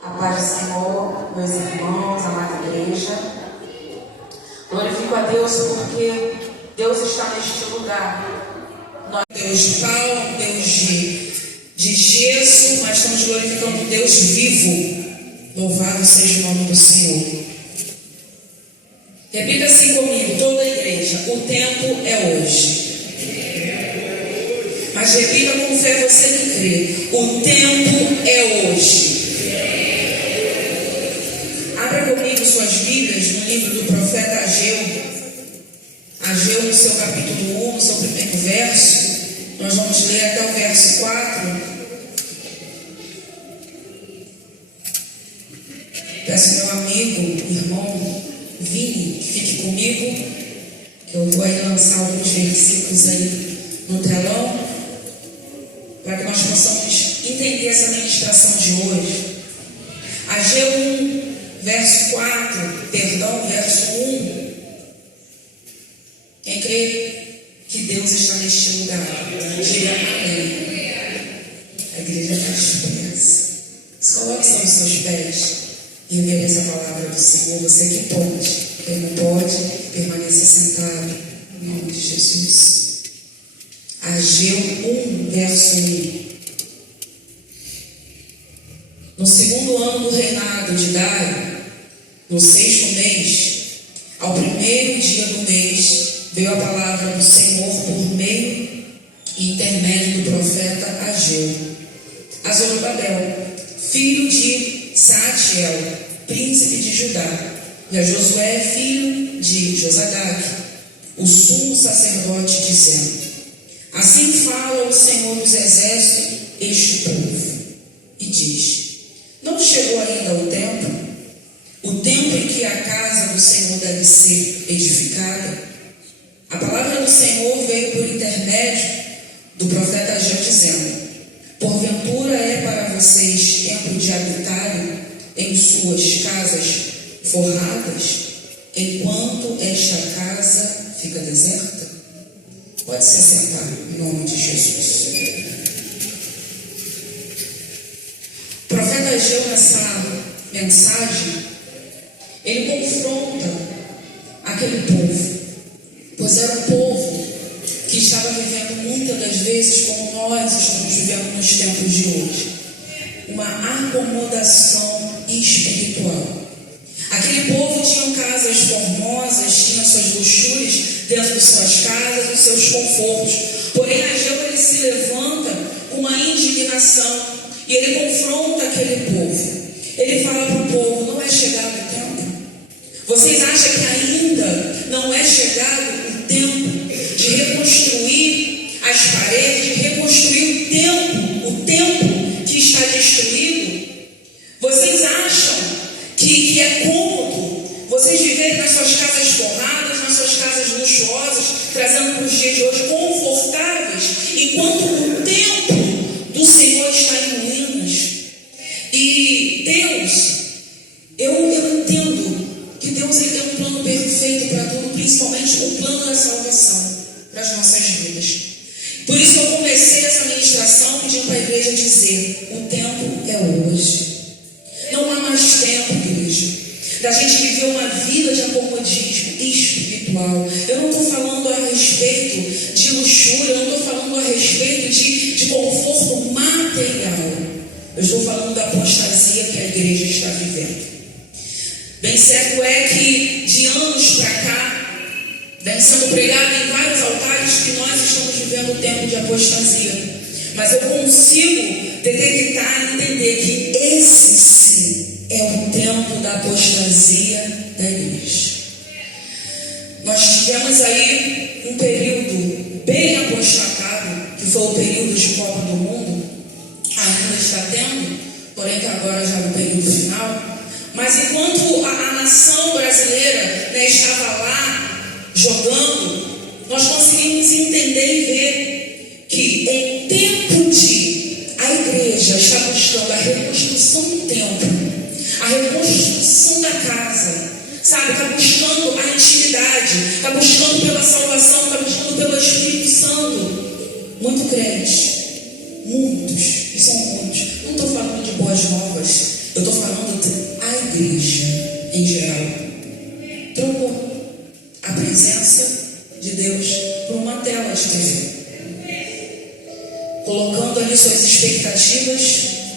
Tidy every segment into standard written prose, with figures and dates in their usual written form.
A paz do Senhor, meus irmãos, amada igreja. Glorifico a Deus porque Deus está neste lugar. Deus de pau, Deus de gesso, mas estamos glorificando Deus vivo. Louvado seja o nome do Senhor. Repita assim comigo, toda a igreja: o tempo é hoje. Mas repita com fé, você que crê: o tempo é hoje. Abra comigo suas Bíblias no livro do profeta Ageu. Ageu, no seu capítulo 1, no seu primeiro verso. Nós vamos ler até o verso 4. Peço meu amigo, irmão Vini, que fique comigo, que eu vou aí lançar alguns versículos aí no telão, para que nós possamos entender essa ministração de hoje. Ageu 1, verso 1. Quem crê que Deus está neste lugar, diga amém. A igreja está dispersa. Se coloque sobre os seus pés e obedeça a palavra do Senhor. Você que pode, quem não pode, permaneça sentado, em nome de Jesus. Ageu 1, verso 1. No segundo ano do reinado de Dário, no 6º mês, ao primeiro dia do mês, veio a palavra do Senhor por meio e intermédio do profeta Ageu a Zorobabel, filho de Saatiel, príncipe de Judá, e a Josué, filho de Josadaque, o sumo sacerdote, dizendo: assim fala o Senhor dos exércitos este povo, e diz: não chegou ainda o tempo em que a casa do Senhor deve ser edificada? A palavra do Senhor veio por intermédio do profeta Ageu, dizendo: porventura é para vocês tempo de habitarem em suas casas forradas, enquanto esta casa fica deserta? Pode se assentar, em nome de Jesus. O profeta Ageu, nessa mensagem, ele confronta aquele povo, pois era um povo que estava vivendo muitas das vezes como nós estamos vivendo nos tempos de hoje, uma acomodação espiritual. Aquele povo tinha casas formosas, tinha suas luxúrias dentro de suas casas, dos seus confortos. Porém, Ageu, ele se levanta com uma indignação e ele confronta aquele povo. Ele fala para o povo: não é chegado o tempo? Vocês acham que ainda não é chegado o tempo de reconstruir as paredes, de reconstruir o templo que está destruído? Vocês acham que é cômodo vocês viverem nas suas casas forradas, nas suas casas luxuosas, trazendo para os dias de hoje confortáveis, enquanto o templo do Senhor está em ruínas? E Deus, eu entendo que Deus, ele tem um plano perfeito para tudo, principalmente o plano da salvação para as nossas vidas. Por isso eu comecei essa ministração pedindo para a igreja dizer: o tempo é hoje. Não há mais tempo, igreja, da gente viver uma vida de acomodismo espiritual. Eu não estou falando a respeito de luxúria, eu não estou falando a respeito de conforto material. Eu estou falando da apostasia que a igreja está vivendo. Bem certo é que de anos para cá vem sendo pregado em vários altares que nós estamos vivendo um tempo de apostasia. Mas eu consigo detectar e entender que esse sim é o tempo da apostasia da igreja. Nós tivemos aí um período bem apostatado, que foi o período de Copa do Mundo. Ainda está tendo, porém que agora já no período final. Mas enquanto a nação brasileira, estava lá jogando, nós conseguimos entender e ver que em tempo de a igreja está buscando a reconstrução do templo, a reconstrução da casa, sabe? Está buscando a intimidade, está buscando pela salvação, está buscando pelo Espírito Santo. Muito crente, muitos, e são muitos. Não estou falando de boas novas, Eu estou falando da igreja em geral. Trocou a presença de Deus por uma tela de TV, colocando ali suas expectativas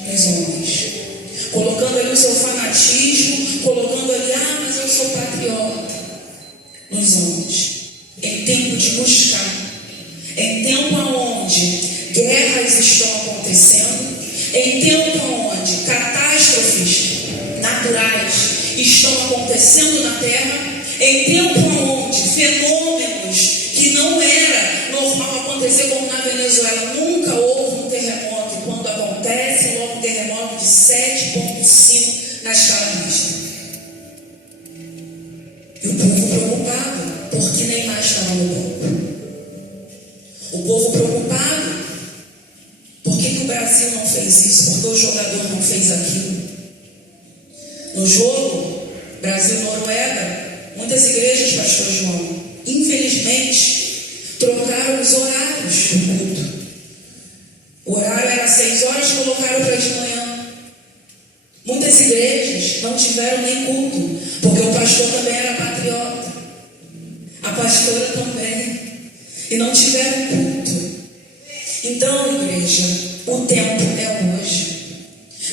nos homens, colocando ali o seu fanatismo, colocando ali, mas eu sou patriota, nos homens. Em tempo de buscar, em tempo onde guerras estão acontecendo, em tempo onde catástrofes naturais estão acontecendo na terra, em tempo onde fenômenos que não era normal acontecer, como na Venezuela, nunca houve um terremoto, e quando acontece, logo um terremoto de 7,5 na escala Richter. E o povo preocupado, porque Neymar estava no banco. O povo preocupado, por que o Brasil não fez isso? Por que o jogador não fez aquilo? No jogo Brasil-Noruega, muitas igrejas, pastor João, infelizmente, trocaram os horários do culto. O horário era 6 horas, colocaram para de manhã. Muitas igrejas não tiveram nem culto, porque o pastor também era patriota, a pastora também, e não tiveram culto. Então, igreja, o tempo é hoje.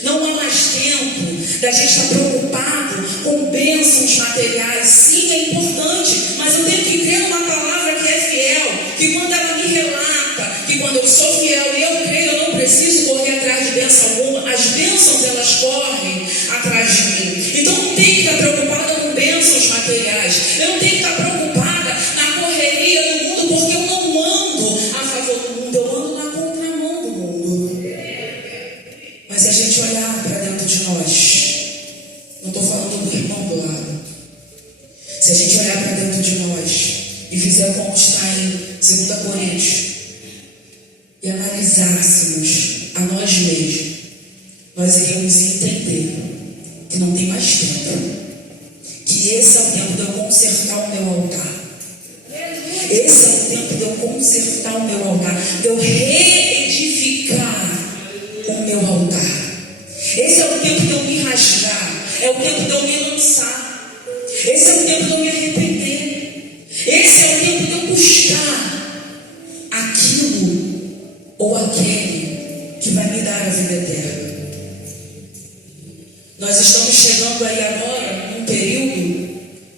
Não há mais tempo da gente estar preocupado com bênçãos materiais. Sim, é importante, mas eu tenho que crer numa palavra que é fiel, que quando ela me relata, que quando eu sou fiel e eu creio, eu não preciso correr atrás de bênção alguma. As bênçãos, elas correm atrás de mim. Então, eu não tenho que estar preocupada com bênçãos materiais. Eu não tenho que estar preocupada na correria do mundo, porque eu não ando a favor do mundo, eu ando na contramão do mundo. Mas se a gente olhar para dentro de nós, não estou falando do irmão do lado, se a gente olhar para dentro de nós e fizer como está em 2 Coríntios e analisássemos a nós mesmos, nós iríamos entender que não tem mais tempo, que esse é o tempo de eu consertar o meu altar. Esse é o tempo de eu consertar o meu altar, de eu reedificar o meu altar. Esse é o tempo de eu me rasgar, é o tempo de eu me lançar. Esse é o tempo de eu me arrepender. Esse é o tempo de eu buscar aquilo ou aquele que vai me dar a vida eterna. Nós estamos chegando aí agora num período,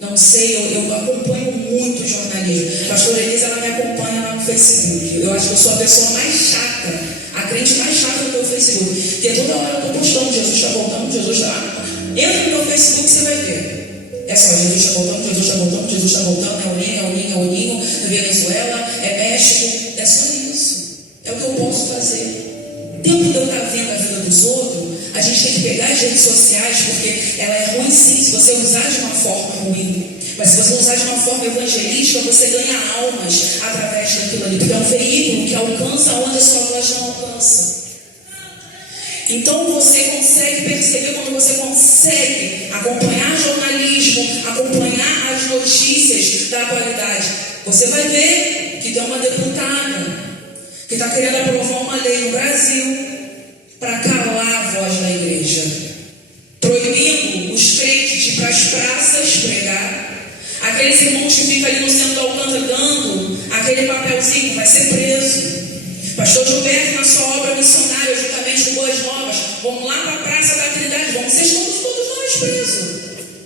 não sei, eu acompanho muito jornalismo. A pastora Elisa, ela me acompanha lá no Facebook. Eu acho que eu sou a pessoa mais chata, a crente mais chata do meu Facebook, porque toda hora eu estou postando, Jesus está voltando, Jesus está... Entra no meu Facebook, você vai ver. É só, Jesus está voltando, Jesus está voltando, Jesus está voltando, é Olinho, é Venezuela, é México, é só isso. É o que eu posso fazer. Tempo de eu estar vendo a vida dos outros, a gente tem que pegar as redes sociais, porque ela é ruim sim, se você usar de uma forma ruim. Mas se você usar de uma forma evangelística, você ganha almas através daquilo ali, porque é um veículo que alcança onde a sua voz não alcança. Então você consegue perceber, quando você consegue acompanhar jornalismo, acompanhar as notícias da atualidade, você vai ver que tem uma deputada que está querendo aprovar uma lei no Brasil para calar a voz da igreja, proibindo os crentes de ir para as praças pregar. Aqueles irmãos que ficam ali no centro do alcance dando aquele papelzinho vai ser preso. Pastor Gilberto, na sua obra missionária, juntamente com Boas Novas, vamos lá para a Praça da Trindade, vamos ser todos nós presos,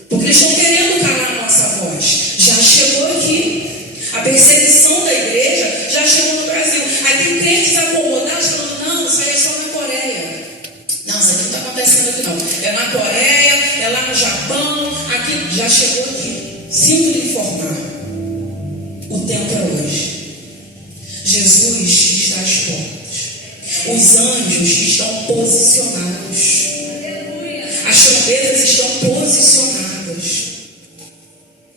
porque eles estão querendo calar a nossa voz. Já chegou aqui, a perseguição da igreja já chegou no Brasil. Aí tem crentes acomodados falando, não, isso aí é só na Coreia. Não, isso aqui não está acontecendo aqui não. É na Coreia, é lá no Japão, aqui já chegou aqui. Sinto lhe informar, o tempo é hoje. Jesus está às portas. Os anjos estão posicionados. As trombetas estão posicionadas.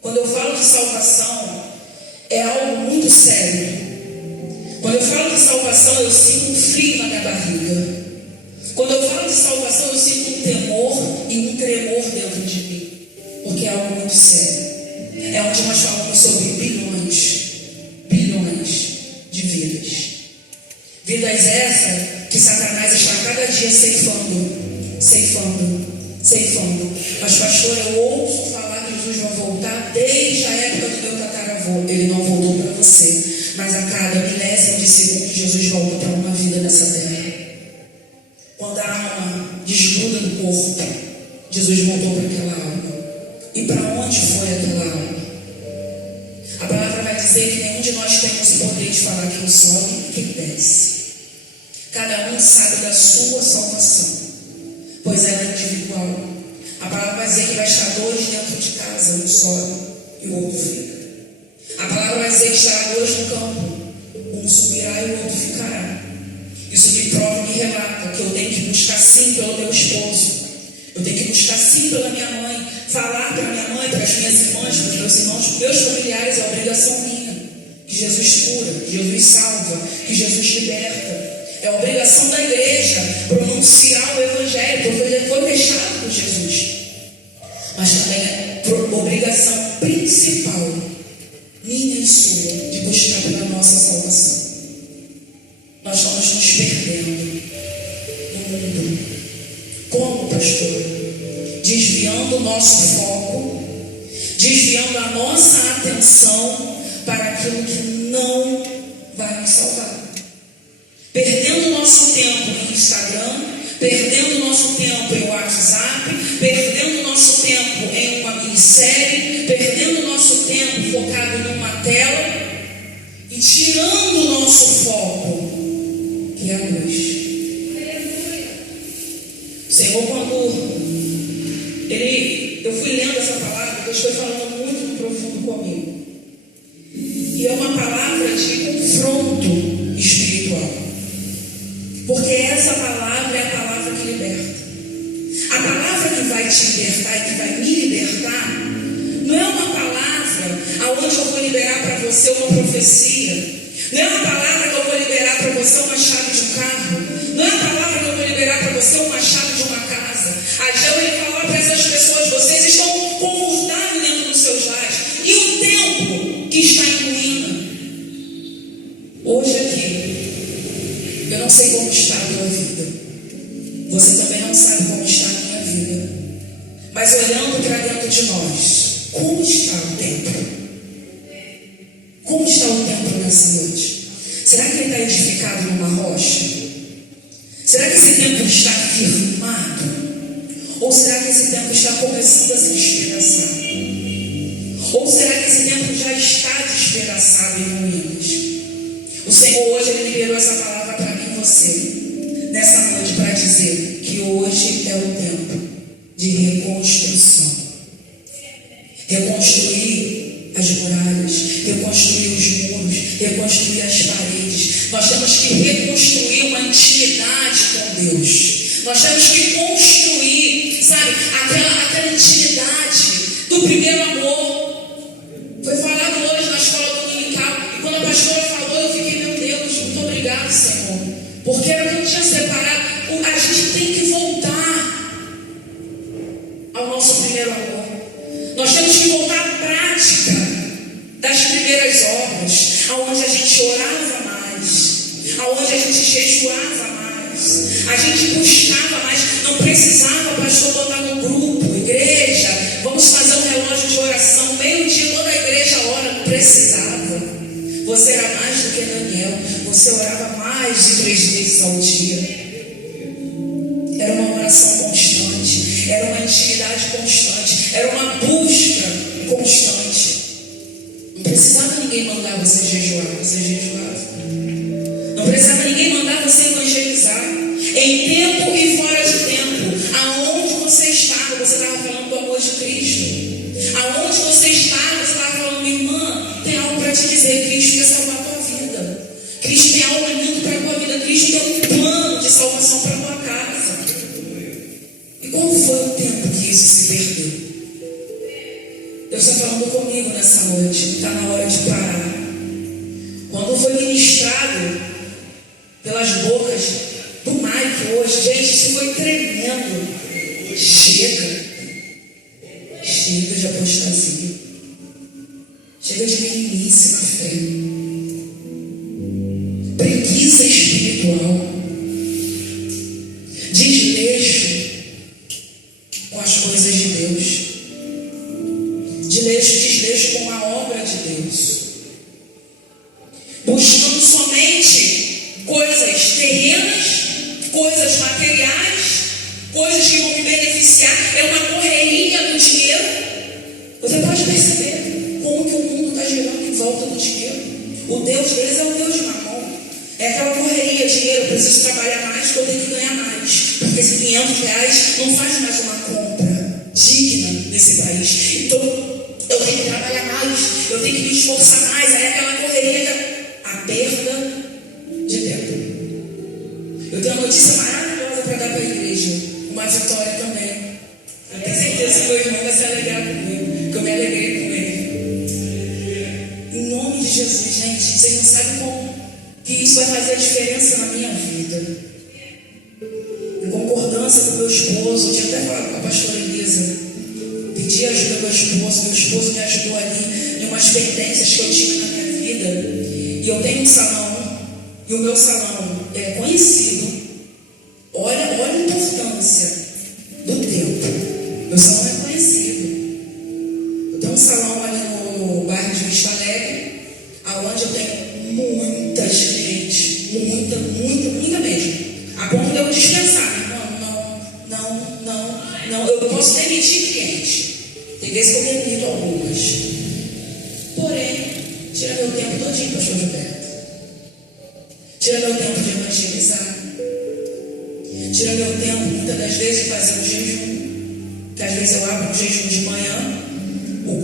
Quando eu falo de salvação, é algo muito sério. Quando eu falo de salvação, eu sinto um frio na minha barriga. Quando eu falo de salvação, eu sinto um temor e um tremor dentro de mim, porque é algo muito sério. É onde nós falamos sobre bilhões de vidas. Vidas essas que Satanás está cada dia ceifando. ceifando. Mas, pastor, eu ouço falar que Jesus vai voltar desde a época do meu tataravô. Ele não voltou para você, mas a cada milésimo de segundo, Jesus volta para uma vida nessa terra. Quando a alma desgruda do corpo, Jesus voltou para aquela alma. E para onde foi aquela alma? A palavra vai dizer que nenhum de nós temos o poder de falar quem sobe e quem desce. Cada um sabe da sua salvação, pois ela é individual. A palavra vai dizer que vai estar dois dentro de casa, um sobe e o outro fica. A palavra vai dizer que estará dois no campo, um subirá e o outro ficará. Isso me prova e me relata que eu tenho que buscar sim pelo meu esposo, eu tenho que buscar sim pela minha mãe, falar para minha mãe, para as minhas irmãs, para os meus irmãos, para os meus familiares, é obrigação minha. Que Jesus cura, que Jesus salva, que Jesus liberta. É obrigação da igreja pronunciar o evangelho, porque ele foi deixado por Jesus. Mas também é obrigação principal, minha e sua, de buscar pela nossa salvação. Nós estamos nos perdendo no mundo. Como, pastor? Desviando o nosso foco, desviando a nossa atenção para aquilo que não vai nos salvar. Perdendo o nosso tempo no Instagram, perdendo o nosso tempo em WhatsApp, perdendo o nosso tempo em uma minissérie, perdendo o nosso tempo focado numa tela e tirando o nosso foco, que é a luz. O Senhor, quando eu fui lendo essa palavra, Deus foi falando muito profundo comigo. E é uma palavra de confronto espiritual. Porque essa palavra é a palavra que liberta. A palavra que vai te libertar e que vai me libertar não é uma palavra aonde eu vou liberar para você uma profecia. Não é uma palavra que eu vou liberar para você uma chave de um carro. Não é uma palavra que eu vou liberar para você uma chave de uma casa. Ageu, ele falou para essas pessoas: vocês estão confortáveis dentro dos seus lares. E o tempo que está em ruína. Hoje aqui, eu não sei como está a tua vida. Você também não sabe como está a minha vida. Mas olhando para dentro de nós, como está o templo? Como está o templo nessa noite? Será que ele está edificado numa rocha? Será que esse templo está firmado? Ou será que esse templo está começando a se despedaçar? Ou será que esse templo já está despedaçado em ruínas? O Senhor hoje ele liberou essa palavra para mim e você, nessa noite, para dizer que hoje é o tempo de reconstrução. Reconstruir as muralhas, reconstruir os muros, reconstruir as paredes. Nós temos que reconstruir uma intimidade com Deus. Nós temos que construir, sabe, aquela intimidade do primeiro amor. Foi falado hoje na escola dominical, e quando a pastora falou, eu fiquei: meu Deus, muito obrigado, Senhor, porque era o que eu tinha separado. A gente tem que voltar ao nosso primeiro amor. Nós temos que voltar à prática das primeiras obras, aonde a gente orava mais, aonde a gente jejuava mais, a gente buscava mais. Não precisava, pastor, botar no grupo, igreja, vamos fazer um relógio de oração, meio-dia toda a igreja ora. Não precisava. Você era mais do que Daniel, você orava mais de 3 vezes ao dia. Era uma oração constante, era uma intimidade constante, era uma busca constante. Não precisava ninguém mandar você jejuar, você jejuava. Não precisava ninguém mandar você evangelizar. Em tempo e fora de tempo, aonde você estava falando do amor de Cristo. Aonde você estava falando: irmã, tem algo para te dizer. Cristo quer salvar a tua vida. Cristo tem algo lindo para a tua vida. Cristo tem um plano de salvação para a tua casa. E qual foi o tempo que isso se perdeu? Deus está falando comigo nessa noite. Está na hora de parar. Quando foi ministrado pelas bocas do Mike hoje, gente, isso foi tremendo. Chega de apostasia. Chega de meninice na fé. Preguiça espiritual. Desleixo com as coisas que vão me beneficiar, é uma correria do dinheiro. Você pode perceber como que o mundo está girando em volta do dinheiro. O Deus deles é o Deus de Mamon. É aquela correria, dinheiro, eu preciso trabalhar mais porque eu tenho que ganhar mais. Porque esses R$500 não faz mais uma compra digna nesse país. Então, eu tenho que trabalhar mais, eu tenho que me esforçar mais. Aí é aquela correria, a perda de tempo. Eu tenho uma notícia maravilhosa para dar para a igreja. Uma vitória também. Eu tenho certeza que meu irmão vai se alegrar comigo, que eu me alegrei com ele. Em nome de Jesus, gente, vocês não sabem como que isso vai fazer a diferença na minha vida. Em concordância com meu esposo, eu tinha até falado com a pastora Elisa, pedi ajuda ao meu esposo me ajudou ali em umas pendências que eu tinha na minha vida. E eu tenho um salão, e o meu salão é conhecido. Olha a importância do tempo. Meu salão é conhecido. Eu tenho um salão ali no bairro de Vista Alegre, aonde eu tenho muitas clientes, muita mesmo. A ponto de eu dispensar. Não, eu não posso demitir cliente. Tem vezes que eu demito algumas. Porém, tira meu tempo todinho, pastor Gilberto. Tira meu tempo de evangelizar. Tira meu tempo, muitas das vezes, de fazer um jejum. Que às vezes eu abro um jejum de manhã,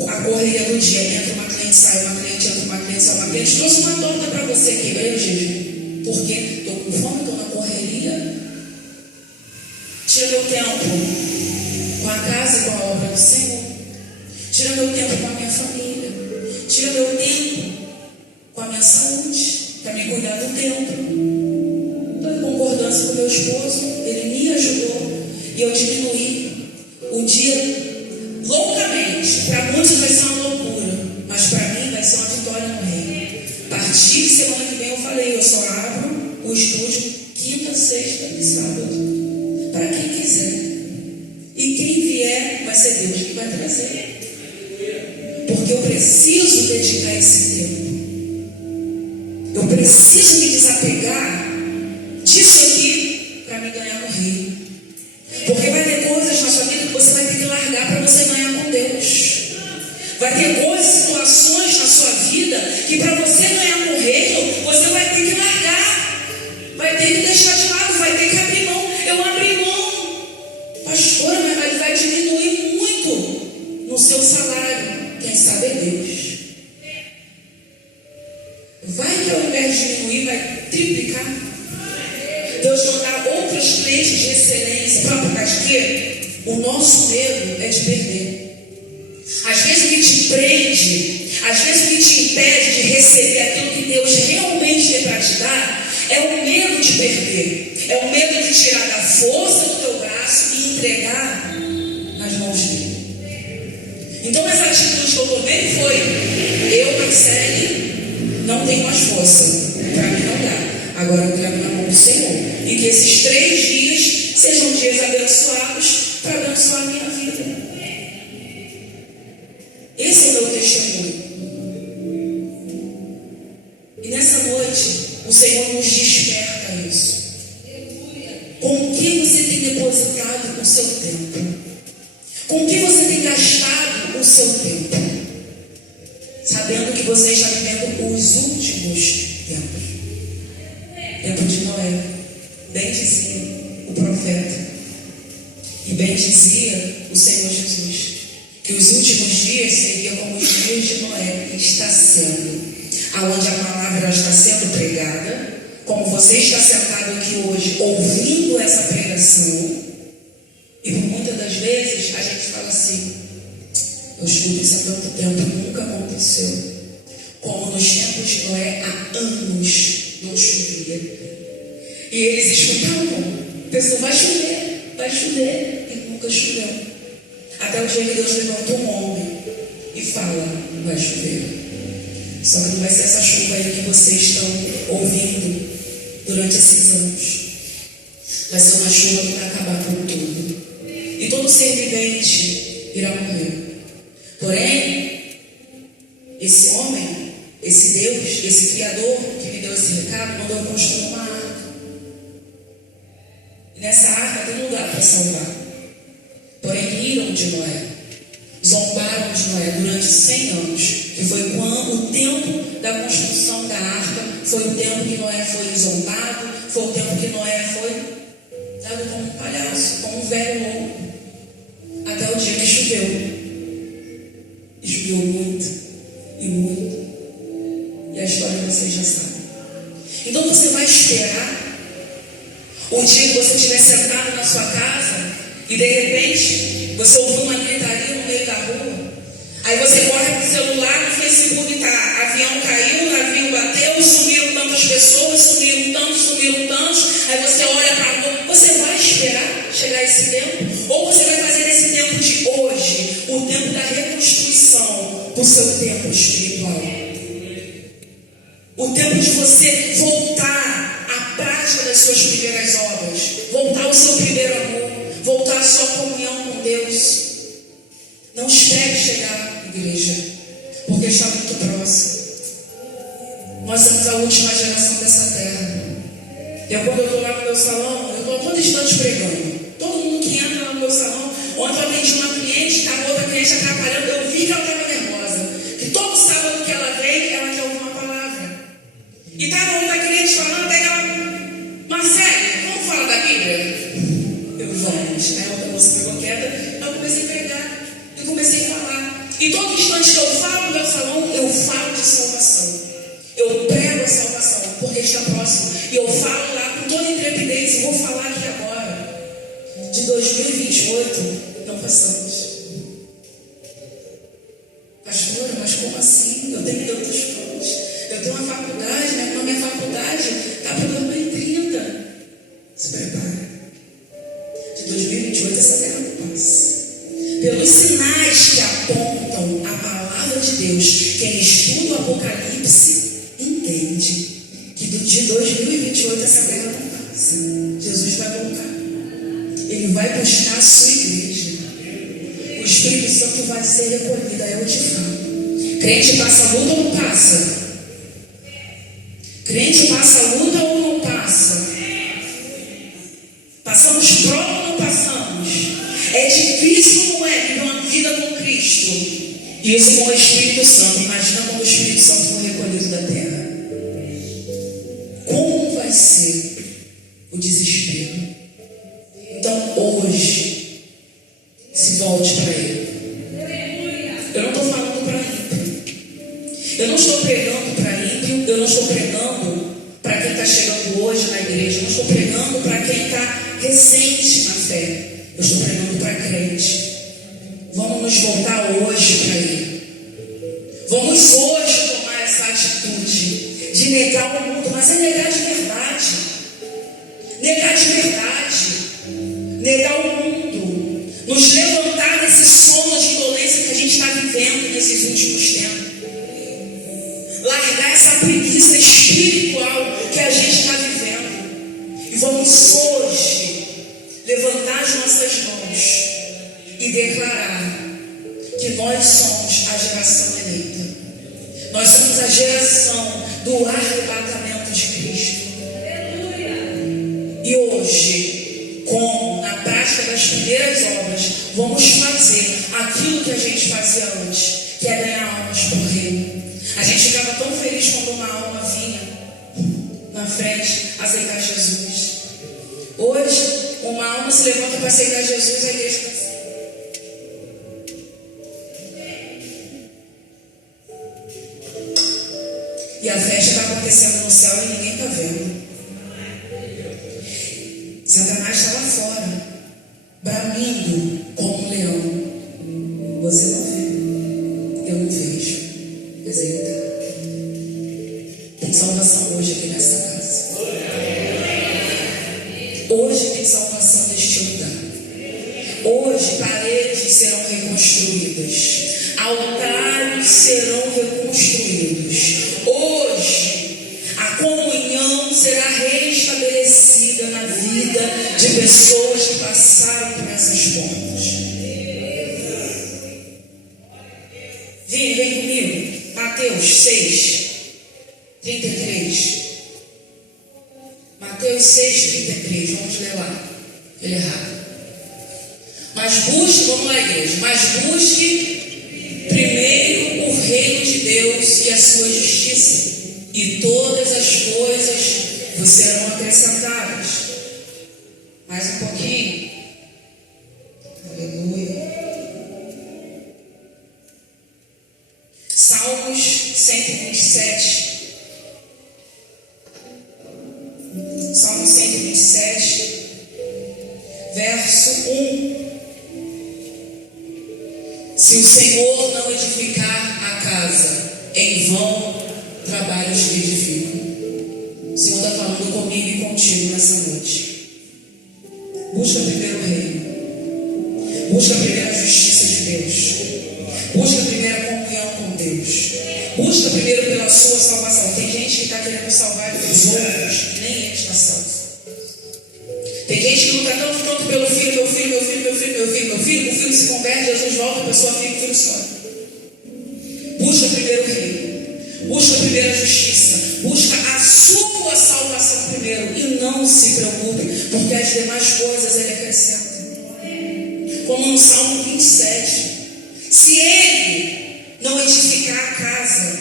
a correria do dia, entra uma cliente, sai uma cliente, entra uma cliente, sai uma cliente. Trouxe uma torta para você, quebrei o jejum. Por quê? Estou com fome, estou na correria. Tira meu tempo com a casa e com a obra do Senhor. Tira meu tempo com a minha família. Tira meu tempo com a minha saúde, para me cuidar do tempo. Estou em concordância com meu esposo, ele me ajudou e eu diminuí o dia loucamente. Para muitos vai ser uma loucura, mas para mim vai ser uma vitória no reino. A partir de semana que vem eu falei, eu só abro o estúdio quinta, sexta e sábado, para quem quiser. E quem vier vai ser Deus que vai trazer. Porque eu preciso dedicar esse tempo. Eu preciso me desapegar disso aqui para me ganhar no reino. Porque vai ter coisas na sua vida que você vai ter que largar para você ganhar com Deus. Vai ter coisas, situações na sua vida que para você ganhar no reino, você vai ter que largar. Vai ter que deixar de lado, vai ter que abrir mão. Eu abri mão. Pastora, mas vai diminuir muito no seu salário. Quem sabe é Deus. Vai que ao invés de diminuir, vai triplicar. Deus mandar outros clientes de excelência. Para quê? O nosso medo é de perder. Às vezes o que te prende, às vezes o que te impede de receber aquilo que Deus realmente tem para te dar, é o medo de perder. É o medo de tirar da força do teu braço e entregar nas mãos dele. Então essa atitude que eu tomei foi: eu, Marcele, não tenho mais força, para mim não dá. Agora eu trago na mão do Senhor. E que esses 3 dias sejam dias abençoados para abençoar a minha vida. Esse é o meu testemunho. E nessa noite, o Senhor nos desperta a isso. Com o que você tem depositado o seu tempo? Com o que você tem gastado o seu tempo? Sabendo que você está vivendo os últimos tempos. Tempo de Noé. Bem dizia o profeta. E bem dizia o Senhor Jesus, que os últimos dias seriam como os dias de Noé. Está sendo. Aonde a palavra está sendo pregada. Como você está sentado aqui hoje, ouvindo essa pregação. E por muitas das vezes a gente fala assim: eu escuto isso há tanto tempo, nunca aconteceu. Como nos tempos de Noé, há anos não chovia. E eles escutavam: pessoal, vai chover, e nunca choveu. Até o dia que Deus levantou um homem e fala: vai chover. Só que não vai ser essa chuva aí que vocês estão ouvindo durante esses anos. Vai ser uma chuva que vai acabar com tudo. E todo ser vivente irá morrer. Porém, esse homem, esse Deus, esse Criador que me deu esse recado, mandou eu construir uma arca. E nessa arca tem lugar para salvar. porém riram de Noé, zombaram de Noé durante 100 anos, que foi quando o tempo da construção da arca, foi o tempo que Noé foi zombado, foi o tempo que Noé foi, sabe, como um palhaço, como um velho louco, até o dia que choveu. E choveu muito, e muito, e a história vocês já sabem. Então você vai esperar o dia que você estiver sentado na sua casa e de repente você ouviu uma gritaria no meio da rua, aí você corre pro celular, no Facebook tá, avião caiu, navio bateu, sumiram tantas pessoas, sumiram tantos, aí você olha para a rua. Você vai esperar chegar esse tempo? Ou você vai fazer esse tempo de hoje o tempo da reconstrução do seu tempo espiritual? O tempo de você voltar à prática das suas primeiras obras, voltar ao seu primeiro amor, voltar à sua comunhão com Deus. Não espere chegar, igreja, porque está muito próximo. Nós somos a última geração dessa terra. Quando eu estou lá no meu salão, eu estou todo instante pregando. Todo mundo que entra lá no meu salão, ontem eu atendi uma cliente, estava outra cliente atrapalhando, eu vi que ela estava nervosa. Que todo sábado que ela vem, ela quer ouvir uma palavra. E estava outra cliente falando, até que ela, Marcelo, vamos falar da Bíblia? Eu vamos. Aí a outra moça ficou quieta, eu comecei a pregar, eu comecei a falar. E todo instante que eu falo no meu salão, eu falo de salvação. Eu prego a salvação, porque está próximo. E eu falo lá com toda intrepidez, e vou falar aqui agora. De 2028, não passamos. Pastora, mas como assim? Eu tenho tantos planos. Eu tenho uma faculdade, né? Na minha faculdade está para 2030. Se prepare. De 2028 essa terra não passa. Pelos sinais que apontam a palavra de Deus, quem estuda o Apocalipse entende que de 2028 essa terra não passa. Jesus vai voltar. Ele vai buscar a sua igreja. O Espírito Santo vai ser recolhido. Aí eu te falo. Crente passa luta ou não passa? Crente passa luta ou não passa? Passamos prova ou não passamos? É difícil ou não é viver uma vida com Cristo? E isso com o Espírito Santo. Imagina quando o Espírito Santo for recolhido da terra. Como vai ser o desespero? Então hoje, se volte para Ele. Eu não estou falando para ímpio. Eu não estou pregando para ímpio. Eu não estou pregando para quem está chegando hoje na igreja. Eu não estou pregando para quem está recente na fé. Eu estou pregando para crente. Vamos nos voltar hoje para Ele. Vamos hoje tomar essa atitude de negar o mundo, mas é negar de verdade. Negar de verdade. Negar o mundo. Nos levantar desse sono de indolência que a gente está vivendo nesses últimos tempos. Largar essa preguiça espiritual que a gente está vivendo. E vamos hoje levantar as nossas mãos e declarar que nós somos a geração eleita. Nós somos a geração do arrebatamento de Cristo. E hoje, como na prática das primeiras obras, vamos fazer aquilo que a gente fazia antes, que é ganhar almas para o reino. A gente ficava tão feliz quando uma alma vinha na frente aceitar Jesus. Hoje, uma alma se levanta para aceitar Jesus, a igreja está assim. E a festa está acontecendo no céu e ninguém está vendo. Satanás está lá fora, bramindo como um leão. Você não vê, eu não vejo, mas ele está. Tem salvação hoje aqui nessa casa. Hoje tem salvação neste lugar. Hoje paredes serão reconstruídas, altares serão reconstruídos. Hoje a comunhão será restabelecida na vida de pessoas que passaram por essas portas. Vem comigo, Mateus 6, 33. Mateus 6, 33, vamos ler lá. Ele errado. Mas busque, vamos lá, igreja, mas busque primeiro o reino de Deus e a sua justiça, e todas as coisas vos serão acrescentadas. Mais um pouquinho. Aleluia. Salmos 127. Salmo 127, verso 1. Se o Senhor não edificar a casa, em vão trabalhos que edificam. O Senhor está falando comigo e contigo nessa noite. Busca primeiro o reino. Busca primeiro a justiça de Deus. Busca primeiro a comunhão com Deus. Busca primeiro pela sua salvação. Tem gente que está querendo salvar os outros, nem ele está salvo. Tem gente que não está tão pronto pelo filho, meu filho. O filho se converte, Jesus volta, a pessoa fica, o filho sobe. Busca primeiro o reino. Busca primeiro a justiça. Busca a sua salvação primeiro. E não se preocupe, porque as demais coisas ele acrescenta. Como no Salmo 27. Se ele não edificar a casa,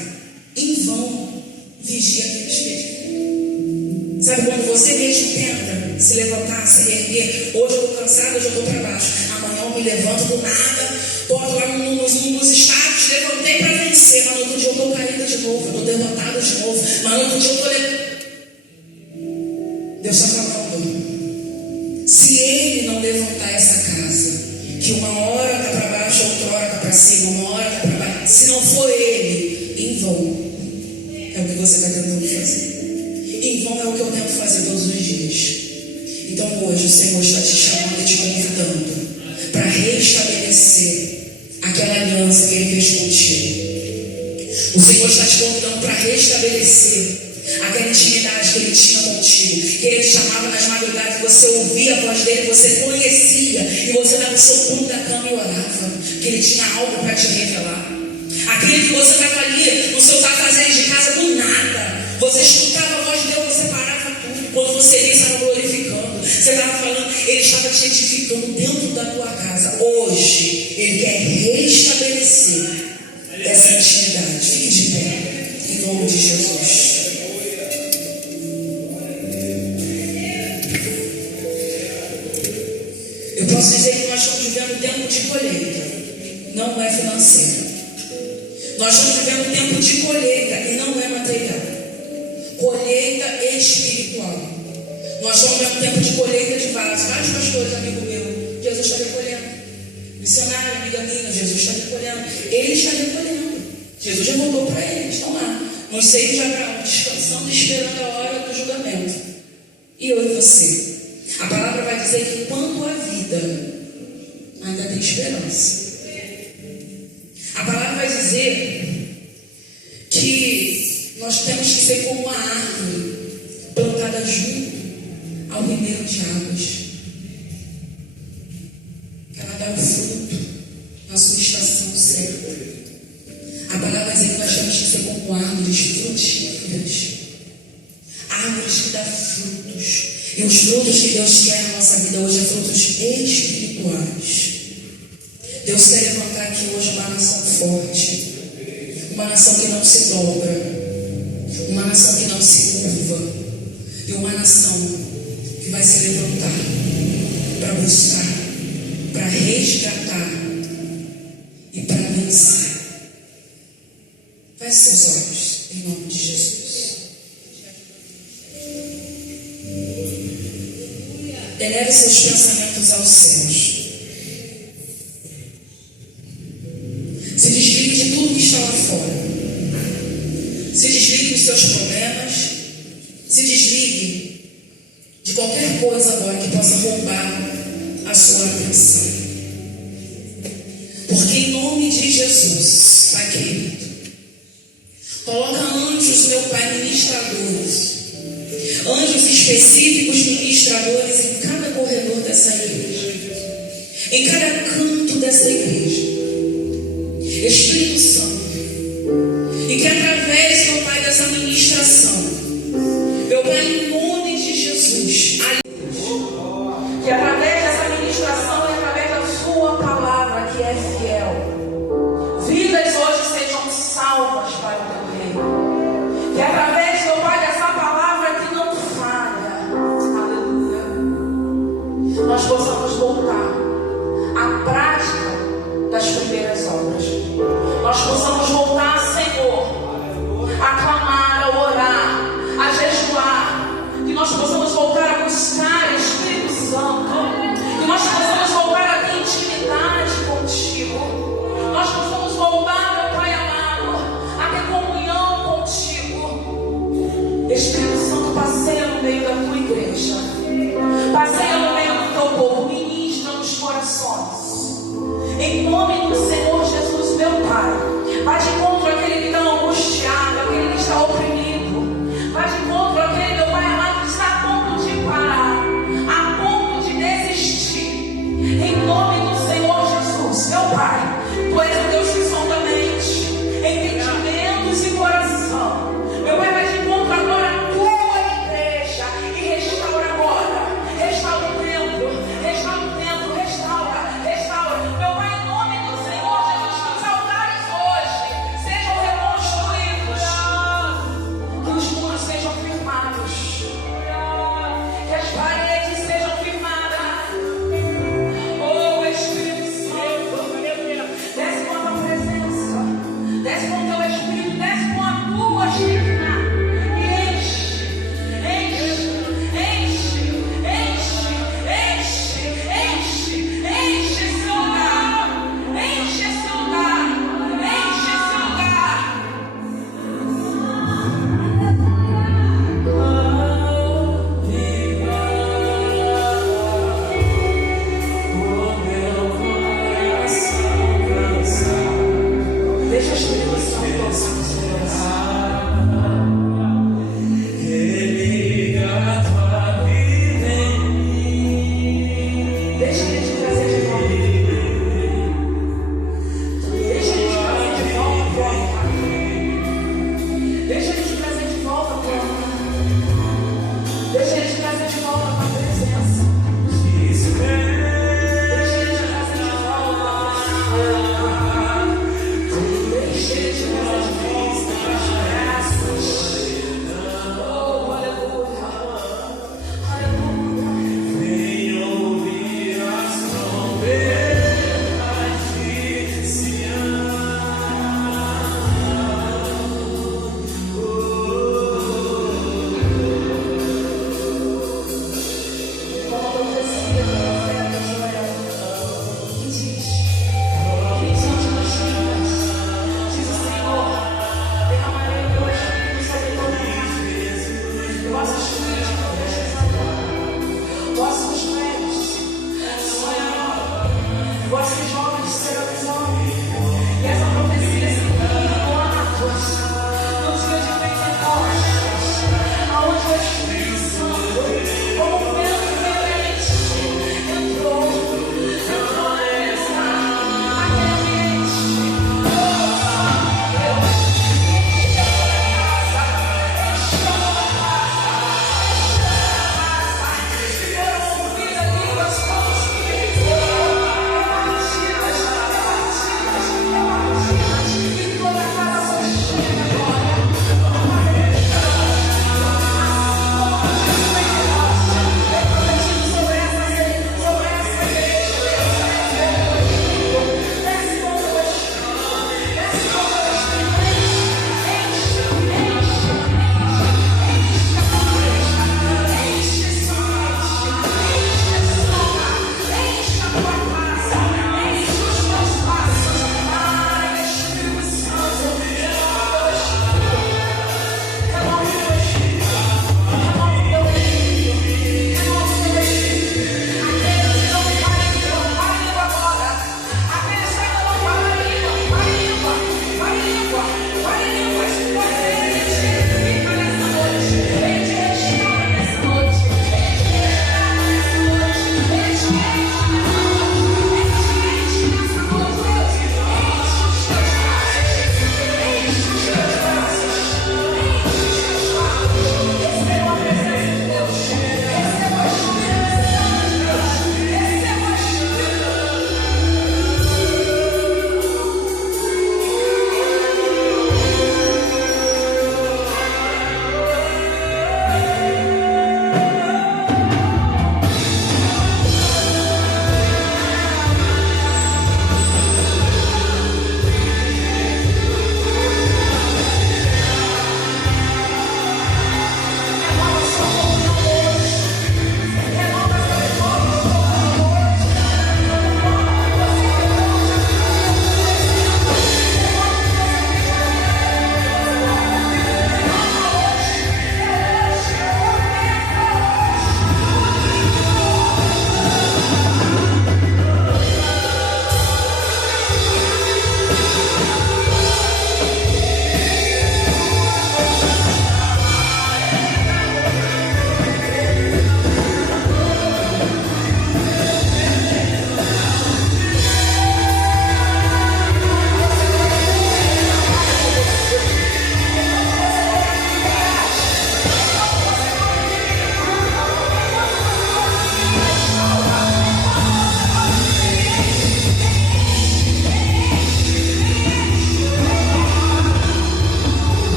em vão vigia aqueles que edificam. Sabe quando você mesmo tenta se levantar, se erguer? Hoje eu estou cansado, hoje eu estou para baixo. Amanhã eu me levanto do nada, estou lá nos estádios, levantei para vencer, mas no outro dia eu estou caída de novo, estou derrotada de novo, mas no outro dia eu estou Deus está falando. Se ele não levantar essa casa, que uma hora está para baixo, outra hora está para cima, uma hora está para baixo, se não for ele, em vão é o que você está tentando fazer. Em vão é o que eu tento fazer todos os dias. Então hoje o Senhor está te chamando e te convidando para restabelecer aquela aliança que ele fez contigo. O Senhor está te convidando para restabelecer aquela intimidade que ele tinha contigo, que ele te chamava nas madrugadas, você ouvia a voz dele, você conhecia, e você estava no seu ponto da cama e orava, que ele tinha algo para te revelar. Aquele que você estava ali no seu afazeres de casa, do nada, você escutava a voz de Deus, você parava tudo. Quando você ia, estava glorificando, você estava falando, ele estava te edificando dentro da tua casa. Hoje ele quer restabelecer essa intimidade. Fique de pé, em nome de Jesus. Eu posso dizer que nós estamos vivendo um tempo de colheita, não é financeira. Nós estamos vivendo um tempo de colheita e não é material. Colheita espiritual. Nós estamos vivendo um tempo de colheita de vasos. Vários pastores, amigo meu, Jesus está recolhendo. Missionário, amiga minha, Jesus está recolhendo. Ele está recolhendo. Jesus já voltou para eles. Estão lá, nos seios de Abraão, descansando e esperando a hora do julgamento. E eu e você? A palavra vai dizer que quanto à vida, ainda tem esperança. A palavra vai dizer que nós temos que ser como a árvore plantada junto ao ribeiro de águas. Ela dá o fruto na sua estação certa. A palavra vai dizer que nós temos que ser como árvores frutíferas. Árvores que dão frutos. E os frutos que Deus quer na nossa vida hoje são frutos espirituais. Deus quer levantar aqui hoje uma nação forte, uma nação que não se dobra, uma nação que não se curva, e uma nação que vai se levantar para buscar, para resgatar e para vencer. Feche seus olhos, em nome de Jesus. Eleve seus pensamentos aos céus. Se desligue de tudo que está lá fora. Se desligue dos seus problemas. Se desligue de qualquer coisa agora que possa roubar a sua atenção. Porque em nome de Jesus, Pai querido, coloca anjos, meu Pai, ministradores. Anjos específicos ministradores em cada corredor dessa igreja, em cada canto dessa igreja. Espírito Santo, e que através, meu Pai, dessa ministração, meu Pai, em nome de Jesus, que através dessa ministração e através da sua Em nome do Senhor Jesus, meu Pai. Vai de